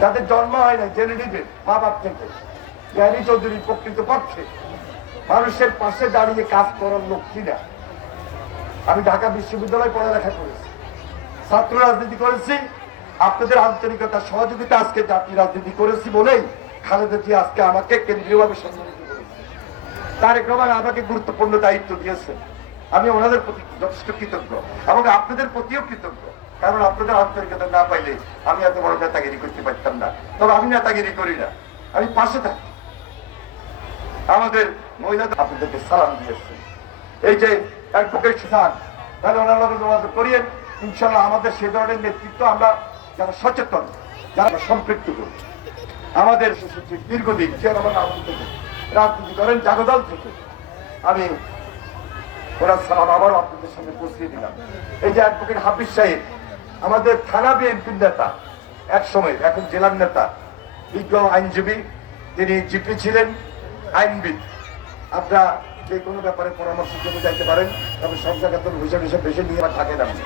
যাদের জন্ম হয় না জেনে নিবে মা বাপ থেকে। জ্ঞানী চৌধুরী প্রকৃত পক্ষে। মানুষের পাশে দাঁড়িয়ে কাজ করার লোক কিনা আমি ঢাকা বিশ্ববিদ্যালয়ে পড়ালেখা করেছি। ছাত্র রাজনীতি করেছি। আপনাদের আন্তরিকতা, সহযোগিতা আজকে জাতীয় রাজনীতি করেছি বলেই খালেদা জিয়া আজকে আমাকে কেন্দ্রীয়ভাবে সম্মানিত করেছে তারেক রহমান আমাকে গুরুত্বপূর্ণ দায়িত্ব দিয়েছে আমি ওনাদের প্রতি যথেষ্ট কৃতজ্ঞ এবং আপনাদের প্রতিও কৃতজ্ঞ। কারণ আপনাদের আন্তরিকতা না পাইলে আমি এত বড় নেতাগিরি করতে পারতাম না। তবে আমি নেতাগিরি করি না। আমি পাশে থাকি। আমাদের মহিলাদের আপনাদেরকে সালাম দিয়েছে। এই যে অ্যাডভোকেট সুধান তাহলে ওনার লগে যোগাযোগ করিয়েন। ইনশাল্লাহ আমাদের সে ধরনের নেতৃত্ব আমরা যারা সচেতন, যারা সম্পৃক্ত করি। আমাদের সচিব দীর্ঘদিন চেয়ারম্যান থেকে রাজনীতি করেন জাগদল থেকে। আমি ওরা সালাম আবার আপনাদের সামনে পৌঁছিয়ে দিলাম। এই যে অ্যাডভোকেট হাফিজ সাহেব আমাদের থানা বিএনপির নেতা এক সময় এখন জেলার নেতা, বিজ্ঞ আইনজীবী, তিনি জিপি ছিলেন, আইনবিদ। আপনারা যে কোনো ব্যাপারে পরামর্শের জন্য যাইতে পারেন, তবে সব জায়গা তো হিসাব হিসাব বেশি নিয়ে থাকে আপনি